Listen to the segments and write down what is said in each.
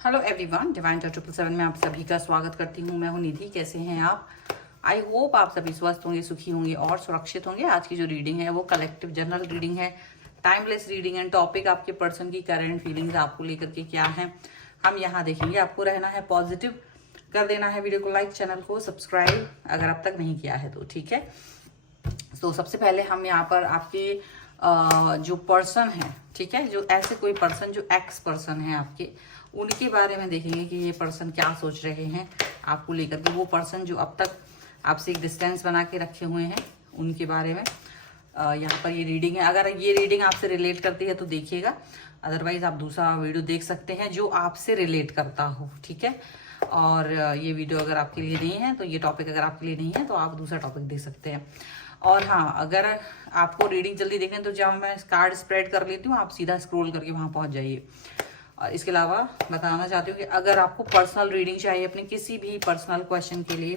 Hello everyone, divine 777 में आप सभी का स्वागत करती हूँ। मैं हूँ निधि। कैसे हैं आप? आई होप आप सभी स्वस्थ होंगे, सुखी होंगे और सुरक्षित होंगे। आज की जो रीडिंग है वो कलेक्टिव जनरल रीडिंग है, टाइमलेस रीडिंग है। टॉपिक आपके पर्सन की करंट फीलिंग्स आपको लेकर के क्या है हम यहाँ देखेंगे। आपको रहना है पॉजिटिव, कर देना है वीडियो को लाइक, चैनल को सब्सक्राइब अगर अब तक नहीं किया है तो, ठीक है। तो सबसे पहले हम यहाँ पर आपके जो पर्सन है, ठीक है, जो ऐसे कोई पर्सन जो एक्स पर्सन है आपके, उनके बारे में देखेंगे कि ये पर्सन क्या सोच रहे हैं आपको लेकर के। वो पर्सन जो अब तक आपसे एक डिस्टेंस बना के रखे हुए हैं, उनके बारे में यहाँ पर ये रीडिंग है। अगर ये रीडिंग आपसे रिलेट करती है तो देखिएगा, अदरवाइज आप दूसरा वीडियो देख सकते हैं जो आपसे रिलेट करता हो, ठीक है। और ये वीडियो अगर आपके लिए नहीं है तो, ये टॉपिक अगर आपके लिए नहीं है तो आप दूसरा टॉपिक देख सकते हैं। और हाँ, अगर आपको रीडिंग जल्दी देखनी है तो जब मैं कार्ड स्प्रेड कर लेती हूँ, आप सीधा स्क्रॉल करके वहाँ पहुँच जाइए। और इसके अलावा बताना चाहती हूँ कि अगर आपको पर्सनल रीडिंग चाहिए अपने किसी भी पर्सनल क्वेश्चन के लिए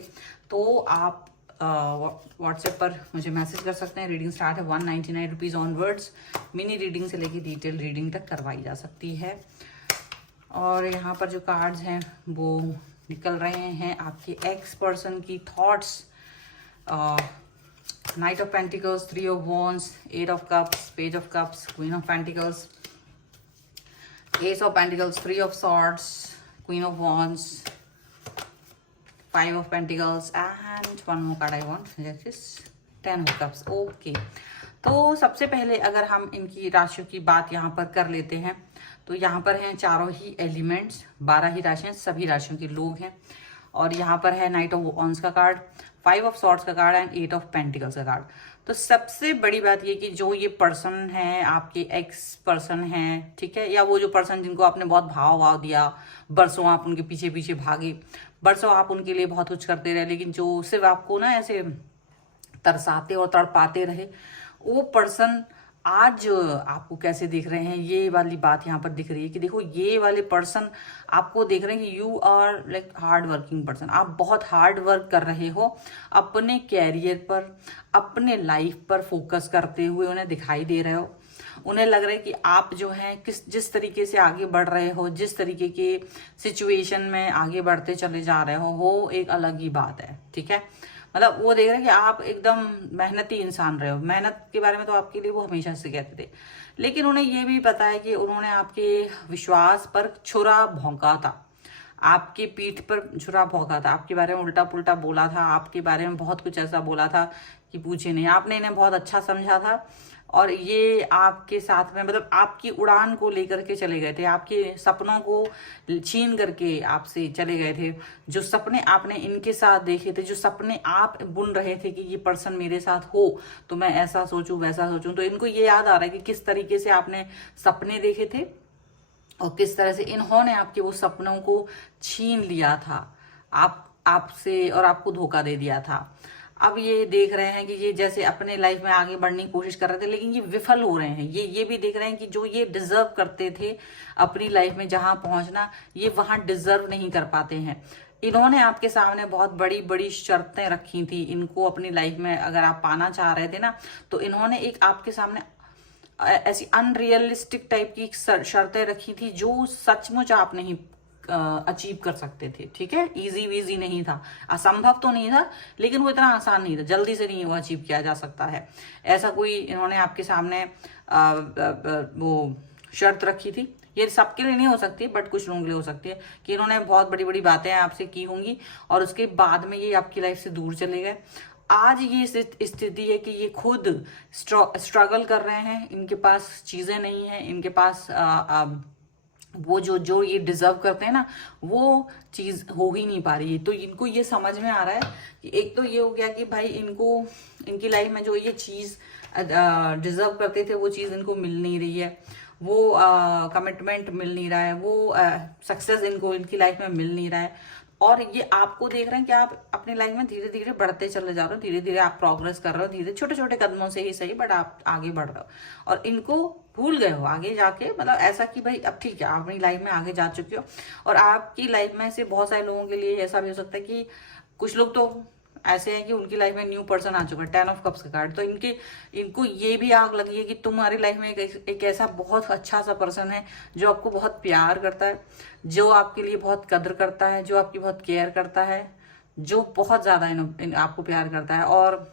तो आप व्हाट्सएप पर मुझे मैसेज कर सकते हैं। रीडिंग स्टार्ट है 199 रुपीज़ ऑनवर्ड्स। मिनी रीडिंग से लेकर डिटेल रीडिंग तक करवाई जा सकती है। और यहाँ पर जो कार्ड्स हैं वो निकल रहे हैं आपके एक्स पर्सन की thoughts. Knight of Pentacles, Three of Wands, Eight of Cups, Page of Cups, Queen of Pentacles, Ace of Pentacles, Three of Swords, Queen of Wands, Five of Pentacles, and one more card I want, that is Ten of Cups. Okay. तो सबसे पहले अगर हम इनकी राशियों की बात यहाँ पर कर लेते हैं तो यहाँ पर हैं चारों ही एलिमेंट्स, 12 ही राशियाँ, सभी राशियों के लोग हैं। और यहाँ पर है नाइट ऑफ वॉन्ड्स का कार्ड, 5 ऑफ सॉर्ड्स का कार्ड एंड 8 ऑफ पेंटिकल्स का कार्ड। तो सबसे बड़ी बात ये कि जो ये पर्सन है आपके एक्स पर्सन है, ठीक है, या वो जो पर्सन जिनको आपने बहुत भाव दिया, बरसों आप उनके पीछे पीछे भागे, बरसों आप उनके लिए बहुत कुछ करते रहे, लेकिन जो सिर्फ आपको ना ऐसे तरसाते और तड़पाते रहे, वो पर्सन आज आपको कैसे देख रहे हैं, ये वाली बात यहाँ पर दिख रही है कि देखो ये वाले पर्सन आपको देख रहे हैं कि you are like hard working person. आप बहुत हार्ड वर्क कर रहे हो, अपने कैरियर पर, अपने लाइफ पर फोकस करते हुए उन्हें दिखाई दे रहे हो। उन्हें लग रहा है कि आप जो है जिस तरीके से आगे बढ़ रहे हो, जिस तरीके के सिचुएशन में आगे बढ़ते चले जा रहे हो, वो एक अलग ही बात है, ठीक है। मतलब वो देख रहे हैं कि आप एकदम मेहनती इंसान रहे हो। मेहनत के बारे में तो आपके लिए वो हमेशा से कहते थे, लेकिन उन्हें ये भी पता है कि उन्होंने आपके विश्वास पर छुरा भौंका था, आपकी पीठ पर छुरा भौंका था, आपके बारे में उल्टा पुल्टा बोला था, आपके बारे में बहुत कुछ ऐसा बोला था कि पूछे नहीं। आपने इन्हें बहुत अच्छा समझा था और ये आपके साथ में, मतलब आपकी उड़ान को लेकर के चले गए थे, आपके सपनों को छीन करके आपसे चले गए थे। जो सपने आपने इनके साथ देखे थे, जो सपने आप बुन रहे थे कि ये पर्सन मेरे साथ हो तो मैं ऐसा सोचूं वैसा सोचूं, तो इनको ये याद आ रहा है कि किस तरीके से आपने सपने देखे थे और किस तरह से इन्होंने आपके वो सपनों को छीन लिया था आपसे और आपको धोखा दे दिया था। अब ये देख रहे हैं कि ये जैसे अपने लाइफ में आगे बढ़ने की कोशिश कर रहे थे, लेकिन ये विफल हो रहे हैं। ये भी देख रहे हैं कि जो ये डिजर्व करते थे अपनी लाइफ में जहां पहुंचना, ये वहां डिजर्व नहीं कर पाते हैं। इन्होंने आपके सामने बहुत बड़ी बड़ी शर्तें रखी थी। इनको अपनी लाइफ में अगर आप पाना चाह रहे थे ना, तो इन्होंने एक आपके सामने ऐसी अनरियलिस्टिक टाइप की शर्तें रखी थी जो सचमुच आप नहीं अचीव कर सकते थे, ठीक है। इजी वीजी नहीं था, असंभव तो नहीं था, लेकिन वो इतना आसान नहीं था, जल्दी से नहीं वो अचीव किया जा सकता है। ऐसा कोई इन्होंने आपके सामने वो शर्त रखी थी। ये सबके लिए नहीं हो सकती, बट कुछ लोगों के लिए हो सकती है कि इन्होंने बहुत बड़ी बड़ी बातें आपसे की होंगी और उसके बाद में ये आपकी लाइफ से दूर चले गए। आज ये स्थिति है कि ये खुद स्ट्रगल कर रहे हैं, इनके पास चीजें नहीं है, इनके पास वो जो ये डिजर्व करते हैं ना, वो चीज हो ही नहीं पा रही है। तो इनको ये समझ में आ रहा है कि एक तो ये हो गया कि भाई इनको इनकी लाइफ में जो ये चीज डिजर्व करते थे वो चीज इनको मिल नहीं रही है, वो कमिटमेंट मिल नहीं रहा है, वो सक्सेस इनको इनकी लाइफ में मिल नहीं रहा है। और ये आपको देख रहे हैं कि आप अपनी लाइफ में धीरे धीरे बढ़ते चले जा रहे हो, धीरे धीरे आप प्रोग्रेस कर रहे हो, धीरे छोटे छोटे कदमों से ही सही, बट आप आगे बढ़ रहे हो और इनको भूल गए हो आगे जाके। मतलब ऐसा कि भाई अब ठीक है, आप अपनी लाइफ में आगे जा चुके हो। और आपकी लाइफ में से बहुत सारे लोगों के लिए ऐसा भी हो सकता है कि कुछ लोग तो ऐसे हैं कि उनकी लाइफ में न्यू पर्सन आ चुका है, 10 ऑफ कप्स का कार्ड। तो इनको ये भी आग लगी है कि तुम्हारी लाइफ में एक ऐसा बहुत अच्छा सा पर्सन है जो आपको बहुत प्यार करता है, जो आपके लिए बहुत कदर करता है, जो आपकी बहुत केयर करता है, जो बहुत ज्यादा आपको प्यार करता है और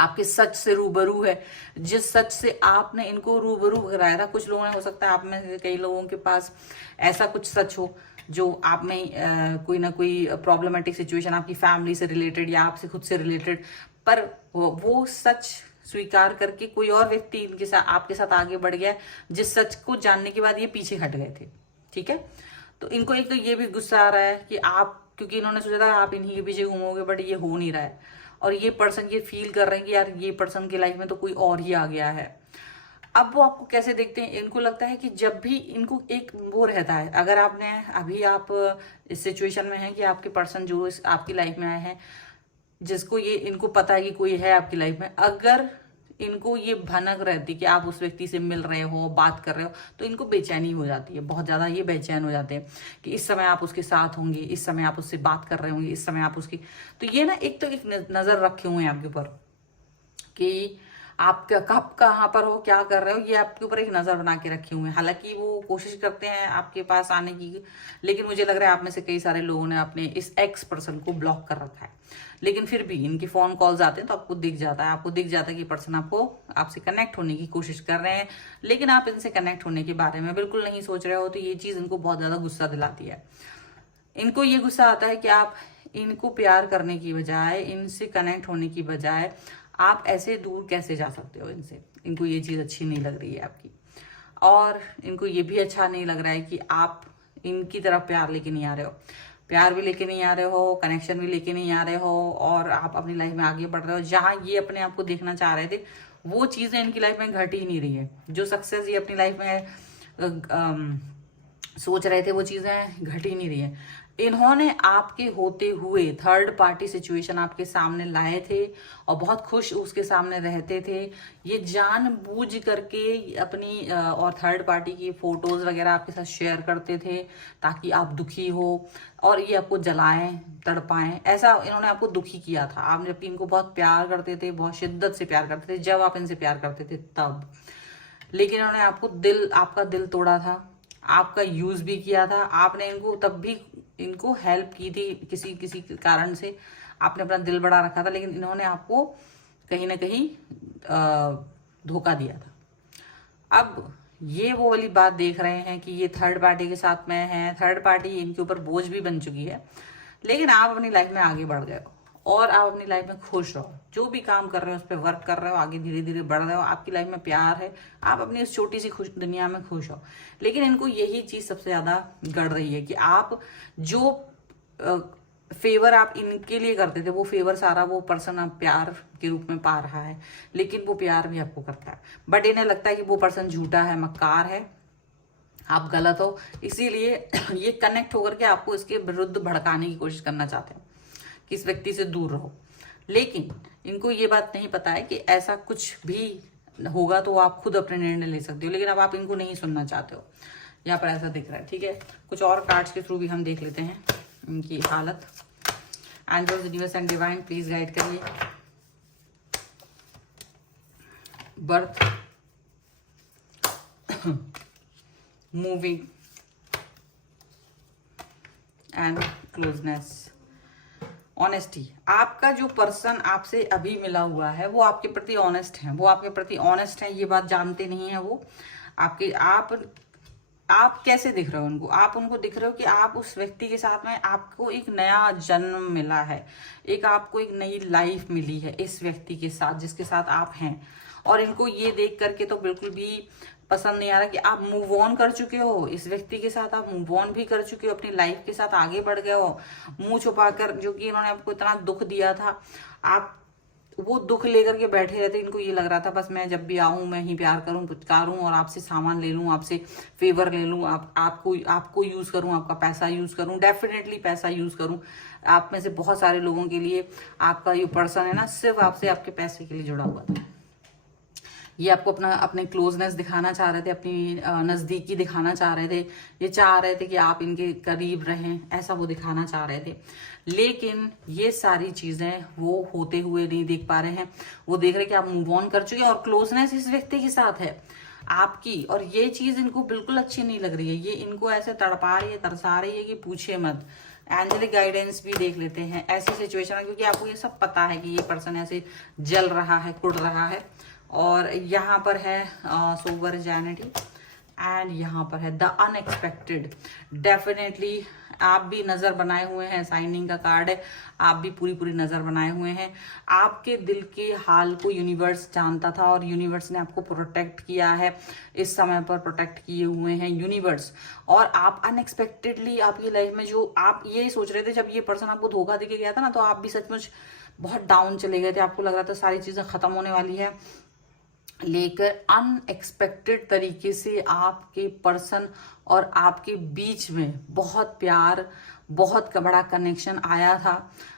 आपके सच से रूबरू है। जिस सच से आपने इनको रूबरू कराया था, कुछ लोगों ने, हो सकता है आप में से कई लोगों के पास ऐसा कुछ सच हो जो आप में कोई ना कोई प्रॉब्लमेटिक सिचुएशन आपकी फैमिली से रिलेटेड या आपसे खुद से रिलेटेड, पर वो सच स्वीकार करके कोई और व्यक्ति इनके साथ आपके साथ आगे बढ़ गया, जिस सच को जानने के बाद ये पीछे हट गए थे। ठीक है, तो इनको एक तो ये भी गुस्सा आ रहा है कि आप, क्योंकि इन्होंने सोचा था आप इन्हीं के पीछे घूमोगे, बट ये हो नहीं रहा है। और ये पर्सन ये फील कर रहे हैं कि यार ये पर्सन की लाइफ में तो कोई और ही आ गया है। अब वो आपको कैसे देखते हैं, इनको लगता है कि जब भी इनको एक वो रहता है, अगर आपने अभी आप इस सिचुएशन में हैं कि आपके पर्सन जो आपकी लाइफ में आए हैं, जिसको ये इनको पता है कि कोई है आपकी लाइफ में, अगर इनको ये भनक रहती कि आप उस व्यक्ति से मिल रहे हो, बात कर रहे हो, तो इनको बेचैनी हो जाती है, बहुत ज्यादा ये बेचैन हो जाते हैं कि इस समय आप उसके साथ होंगे, इस समय आप उससे बात कर रहे होंगे, इस समय आप उसकी, तो ये ना एक तो एक नजर रखे हुए हैं आपके ऊपर कि आप कब कहाँ पर हो, क्या कर रहे हो, ये आपके ऊपर एक नजर बना के रखे हुए हैं। हालांकि वो कोशिश करते हैं आपके पास आने की, लेकिन मुझे लग रहा है आप में से कई सारे लोगों ने अपने इस एक्स पर्सन को ब्लॉक कर रखा है, लेकिन फिर भी इनकी फोन कॉल्स आते हैं तो आपको दिख जाता है कि पर्सन आपसे कनेक्ट होने की कोशिश कर रहे हैं, लेकिन आप इनसे कनेक्ट होने के बारे में बिल्कुल नहीं सोच रहे हो। तो ये चीज इनको बहुत ज्यादा गुस्सा दिलाती है। इनको ये गुस्सा आता है कि आप इनको प्यार करने की बजाय, इनसे कनेक्ट होने की बजाय आप ऐसे दूर कैसे जा सकते हो इनसे। इनको ये चीज अच्छी नहीं लग रही है आपकी, और इनको ये भी अच्छा नहीं लग रहा है कि आप इनकी तरफ प्यार लेके नहीं आ रहे हो, प्यार भी लेके नहीं आ रहे हो, कनेक्शन भी लेके नहीं आ रहे हो, और आप अपनी लाइफ में आगे बढ़ रहे हो। जहां ये अपने आप को देखना चाह रहे थे, वो चीजें इनकी लाइफ में घट ही नहीं रही है। जो सक्सेस ये अपनी लाइफ में सोच रहे थे, वो चीजें घट ही नहीं रही है। इन्होंने आपके होते हुए थर्ड पार्टी सिचुएशन आपके सामने लाए थे और बहुत खुश उसके सामने रहते थे। ये जानबूझ करके अपनी और थर्ड पार्टी की फोटोज वगैरह आपके साथ शेयर करते थे ताकि आप दुखी हो और ये आपको जलाएं, तड़पाएं। ऐसा इन्होंने आपको दुखी किया था। आप जबकि इनको बहुत प्यार करते थे, बहुत शिद्दत से प्यार करते थे, जब आप इनसे प्यार करते थे तब, लेकिन इन्होंने आपका दिल तोड़ा था, आपका यूज भी किया था। आपने इनको तब भी इनको हेल्प की थी, किसी किसी कारण से आपने अपना दिल बढ़ा रखा था, लेकिन इन्होंने आपको कहीं ना कहीं धोखा दिया था। अब ये वो वाली बात देख रहे हैं कि ये थर्ड पार्टी के साथ में है, थर्ड पार्टी इनके ऊपर बोझ भी बन चुकी है, लेकिन आप अपनी लाइफ में आगे बढ़ गए हो और आप अपनी लाइफ में खुश रहो। जो भी काम कर रहे हो उस पर वर्क कर रहे हो, आगे धीरे धीरे बढ़ रहे हो, आपकी लाइफ में प्यार है, आप अपनी इस छोटी सी खुश दुनिया में खुश हो। लेकिन इनको यही चीज सबसे ज्यादा गड़ रही है कि आप जो फेवर आप इनके लिए करते थे, वो फेवर सारा वो पर्सन आप प्यार के रूप में पा रहा है, लेकिन वो प्यार भी आपको करता है, बट इन्हें लगता है कि वो पर्सन झूठा है, मक्कार है, आप गलत हो, इसीलिए ये कनेक्ट होकर के आपको इसके विरुद्ध भड़काने की कोशिश करना चाहते हैं कि इस व्यक्ति से दूर रहो। लेकिन इनको ये बात नहीं पता है कि ऐसा कुछ भी होगा तो आप खुद अपने निर्णय ले सकते हो, लेकिन अब आप इनको नहीं सुनना चाहते हो। यहाँ पर ऐसा दिख रहा है। ठीक है, कुछ और कार्ड्स के थ्रू भी हम देख लेते हैं इनकी हालत। Angels, universe and divine please guide करिए। Birth, moving and closeness, honesty. आपका जो पर्सन आपसे अभी मिला हुआ है वो आपके प्रति ऑनेस्ट है, वो आपके प्रति ऑनेस्ट है, ये बात जानते नहीं है वो आपके। आप कैसे दिख रहे हो उनको, आप उनको दिख रहे हो कि आप उस व्यक्ति के साथ में आपको एक नया जन्म मिला है, एक आपको एक नई लाइफ मिली है इस व्यक्ति के साथ जिसके साथ आप हैं। और इनको ये देख करके तो बिल्कुल भी पसंद नहीं आ रहा कि आप मूव ऑन कर चुके हो इस व्यक्ति के साथ, आप मूव ऑन भी कर चुके हो, अपनी लाइफ के साथ आगे बढ़ गए हो, मुंह छुपाकर, जो कि इन्होंने आपको इतना दुख दिया था, आप वो दुख लेकर के बैठे रहते। इनको ये लग रहा था बस मैं जब भी आऊं मैं ही प्यार करूं, पुचकारूं और आपसे सामान ले लूं, आपसे फेवर ले लूं, आपको यूज करूं, आपका पैसा यूज करूं, डेफिनेटली पैसा यूज करूं। आप में से बहुत सारे लोगों के लिए आपका ये पर्सन है ना सिर्फ आपसे आपके पैसे के लिए जुड़ा हुआ था। ये आपको अपना अपने क्लोजनेस दिखाना चाह रहे थे, अपनी नज़दीकी दिखाना चाह रहे थे, ये चाह रहे थे कि आप इनके करीब रहें, ऐसा वो दिखाना चाह रहे थे। लेकिन ये सारी चीज़ें वो होते हुए नहीं देख पा रहे हैं। वो देख रहे हैं कि आप मूव ऑन कर चुके हैं और क्लोजनेस इस व्यक्ति के साथ है आपकी, और ये चीज़ इनको बिल्कुल अच्छी नहीं लग रही है। ये इनको ऐसे तड़पा रही है, तरसा रही है कि पूछे मत। एंजेलिक गाइडेंस भी देख लेते हैं ऐसी सिचुएशन में, क्योंकि आपको ये सब पता है कि ये पर्सन ऐसे जल रहा है, कुड़ रहा है। और यहाँ पर है सोवर्जिनिटी एंड यहाँ पर है द अनएक्सपेक्टेड। डेफिनेटली आप भी नज़र बनाए हुए हैं, साइनिंग का कार्ड है, आप भी पूरी पूरी नज़र बनाए हुए हैं। आपके दिल के हाल को यूनिवर्स जानता था और यूनिवर्स ने आपको प्रोटेक्ट किया है, इस समय पर प्रोटेक्ट किए हुए हैं यूनिवर्स। और आप अनएक्सपेक्टेडली आपकी लाइफ में जो आप ये सोच रहे थे, जब ये पर्सन आपको धोखा देके गया था ना, तो आप भी सचमुच बहुत डाउन चले गए थे। आपको लग रहा था सारी चीज़ें ख़त्म होने वाली है, लेकर अनएक्सपेक्टेड तरीके से आपके पर्सन और आपके बीच में बहुत प्यार, बहुत बड़ा कनेक्शन आया था।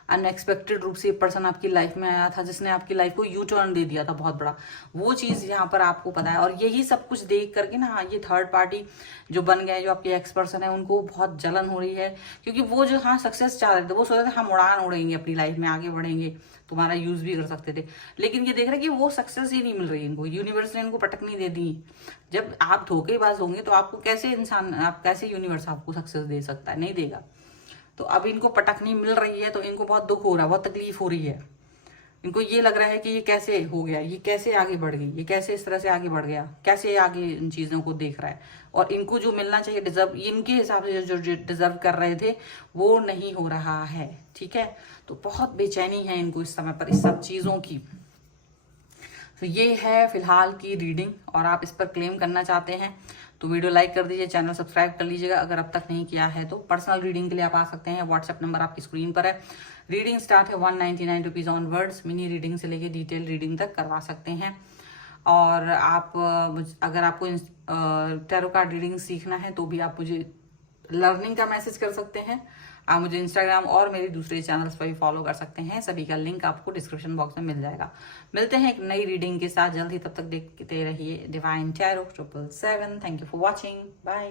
अनएक्सपेक्टेड रूप से पर्सन आपकी लाइफ में आया था, जिसने आपकी लाइफ को यू टर्न दे दिया था बहुत बड़ा। वो चीज़ यहाँ पर आपको पता है। और यही सब कुछ देख करके ना, ये थर्ड पार्टी जो बन गए, जो आपके एक्स पर्सन है, उनको बहुत जलन हो रही है। क्योंकि वो जो सक्सेस चाह रहे थे, वो सोच रहे थे हम उड़ान उड़ेंगे, अपनी लाइफ में आगे बढ़ेंगे, तुम्हारा यूज भी कर सकते थे। लेकिन ये देख रहे कि वो सक्सेस ही नहीं मिल रही इनको, यूनिवर्स ने इनको पटकनी दे दी। जब आप धोखेबाज होंगे तो आपको कैसे कैसे यूनिवर्स आपको सक्सेस दे सकता है? नहीं देगा। तो अब इनको पटकनी मिल रही है, तो इनको बहुत दुख हो रहा है, बहुत तकलीफ हो रही है। इनको ये लग रहा है कि ये कैसे हो गया, ये कैसे आगे बढ़ गई, ये कैसे इस तरह से आगे बढ़ गया, कैसे आगे इन चीज़ों को देख रहा है। और इनको जो मिलना चाहिए डिजर्व, इनके हिसाब से जो डिजर्व कर रहे थे, वो नहीं हो रहा है। ठीक है, तो बहुत बेचैनी है इनको इस समय पर इस सब चीज़ों की। तो ये है फिलहाल की रीडिंग, और आप इस पर क्लेम करना चाहते हैं तो वीडियो लाइक कर दीजिए, चैनल सब्सक्राइब कर लीजिएगा अगर अब तक नहीं किया है तो। पर्सनल रीडिंग के लिए आप आ सकते हैं, व्हाट्सएप नंबर आपकी स्क्रीन पर है। रीडिंग स्टार्ट है 199 रुपीज़ ऑनवर्ड्स। मिनी रीडिंग से लेके डिटेल रीडिंग तक करवा सकते हैं। और आप अगर आपको टैरो कार्ड रीडिंग सीखना है तो भी आप मुझे लर्निंग का मैसेज कर सकते हैं। आप मुझे इंस्टाग्राम और मेरे दूसरे चैनल्स पर भी फॉलो कर सकते हैं, सभी का लिंक आपको डिस्क्रिप्शन बॉक्स में मिल जाएगा। मिलते हैं एक नई रीडिंग के साथ जल्द ही, तब तक देखते रहिए Divine Tarot 777। Thank you for watching, bye.